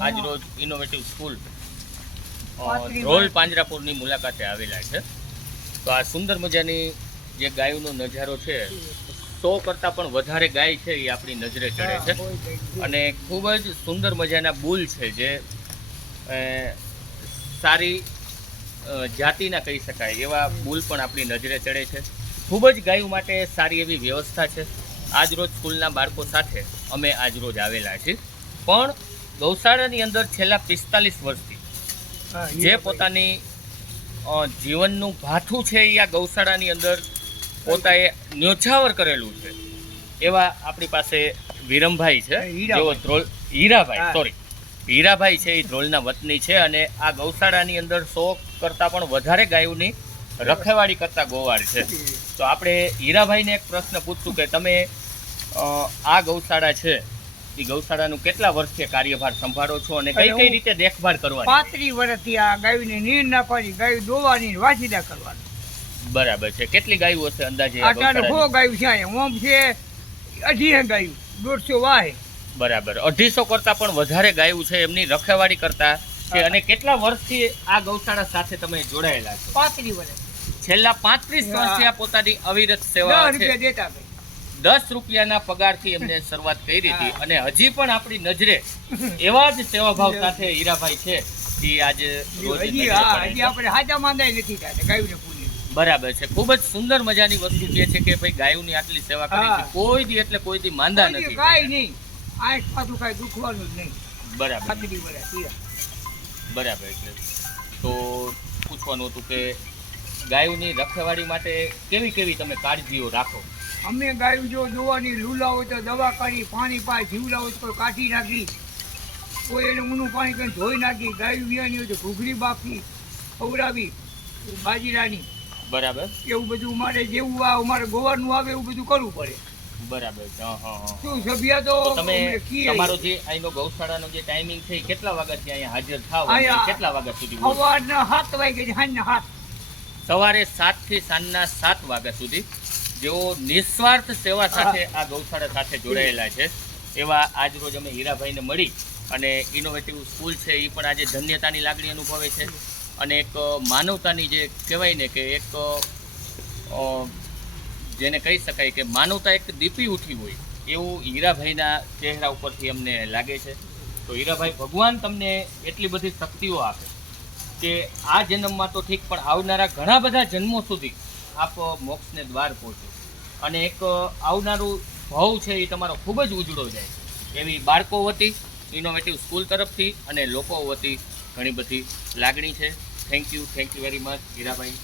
આજ રોજ innovative school Dhrol પાંજરાપુરની મુલાકાતે આવેલા છે. તો આ સુંદર મજાની જે ગાયોનો નજારો છે, 100 કરતાં પણ વધારે ગાય છે એ આપણી નજરે ચડે છે. અને ખૂબ જ સુંદર મજાના બુલ છે, જે સારી જાતિના કહી શકાય એવા બુલ પણ આપણી નજરે ચડે છે. ખૂબ જ ગાયો માટે સારી એવી વ્યવસ્થા છે. આજ રોજ સ્કૂલના બાળકો સાથે અમે આજ રોજ આવેલા છીએ. પણ ગૌશાળાની અંદર છેલ્લા 45 વર્ષથી જે પોતાની જીવનનું ભાથું છે એ આ ગૌશાળાની અંદર પોતાએ ન્યોછાવર કરેલું છે એવા આપણી પાસે વિરમભાઈ છે, જેઓ હીરાભાઈ છે, એ ધ્રોલના વતની છે. અને આ ગૌશાળાની અંદર 100 કરતાં પણ વધારે ગાયોની રખેવાળી કરતા ગોવાળ છે. તો આપણે હીરાભાઈને એક પ્રશ્ન પૂછશું કે તમે આ ગૌશાળા છે એ ગૌશાળાનું કેટલા વર્ષથી કાર્યભાર સંભાળો છો અને કઈ કઈ રીતે દેખભાળ કરવાની? 35 વર્ષથી આ ગાયોને નીર નાખવાની, ગાયો દોવાની, વાસીદા કરવાની. બરાબર છે. કેટલી ગાયો હશે અંદાજે? 100 ગાયું છે. ઓમ છે 250 ગાયું, 150 વાહે. બરાબર. 250 કરતાં પણ વધારે ગાયું છે, એમની રખેવાળી કરતા છે. અને કેટલા વર્ષથી આ ગૌશાળા સાથે તમે જોડાયેલા છો? 35 વર્ષ. છેલ્લા 35 વર્ષથી આ પોતાની અવિરત સેવા 10 રૂપિયા દેતા ભાઈ. 10 રૂપિયાના પગારથી એમને શરૂઆત કરી હતી. અને હજી પણ આપણી નજરે એવા જ સેવાભાવ સાથે હીરાભાઈ છે એ આજે રોજ હજી આપણે હાચા માંદાય નથી થતા ગાયોને પૂરી. બરાબર છે. ખૂબ જ સુંદર મજાની વસ્તુ જે છે કે ભાઈ ગાયોની આટલી સેવા કરી છે, કોઈ દી એટલે કોઈ દી માંદા નથી. કાંઈ નહીં, આ પાછું કાંઈ દુખવાનું જ નહીં. બરાબર. 35 વર્ષ. બરાબર છે. તો પૂછવાનું હતું કે ગાયોની રખેવાળી માટે કેવી કેવી તમે કાળજીઓ રાખો? અમે ગાયું જો દોવાની લૂલા હોય તો દવા કરી, પાણી પાય, જીવલા હોય તો કાઢી નાખી, કોઈ એને ઊનું પાણી કરીને ધોઈ નાખી, ગાયું વિયાની હોય તો ઘૂઘરી બાફી ખવડાવી બાજીરાની. બરાબર. એવું બધું મારે જેવું અમારે ગોવાનું આવે એવું બધું કરવું પડે. બરાબર છે. શું સભ્ય તો તમે તમારો જે અહીંનો ગૌશાળાનો જે ટાઈમિંગ છે કેટલા વાગ્યાથી અહીંયા હાજર થાવ, કેટલા વાગ્યા સુધી? સવારના 7 વાગે, સાંજના 7. સવારે 7 થી સાંજના 7 વાગ્યા સુધી. જેઓ નિસ્વાર્થ સેવા સાથે આ ગૌશાળા સાથે જોડાયેલા છે એવા આજ રોજ અમે હીરાભાઈને મળી અને ઇનોવેટિવ સ્કૂલ છે એ પણ આજે ધન્યતાની લાગણી અનુભવે છે. અને એક માનવતાની જે કહેવાય ને કે એક જેને કહી શકાય કે માનવતા એક દીપી ઉઠી હોય એવું હીરાભાઈના ચહેરા ઉપરથી અમને લાગે છે. તો હીરાભાઈ, ભગવાન તમને એટલી બધી શક્તિઓ આપે કે આ જન્મમાં તો ઠીક, પણ આવનારા ઘણા બધા જન્મો સુધી આપ મોક્ષને દ્વાર પહોંચો અને એક આવનારું ભાવ છે એ તમારો ખૂબ જ ઉજળો જાય એવી બાળકો વતી, ઇનોવેટિવ સ્કૂલ તરફથી અને લોકો વતી ઘણી બધી લાગણી છે. Thank you very much Hirabhai.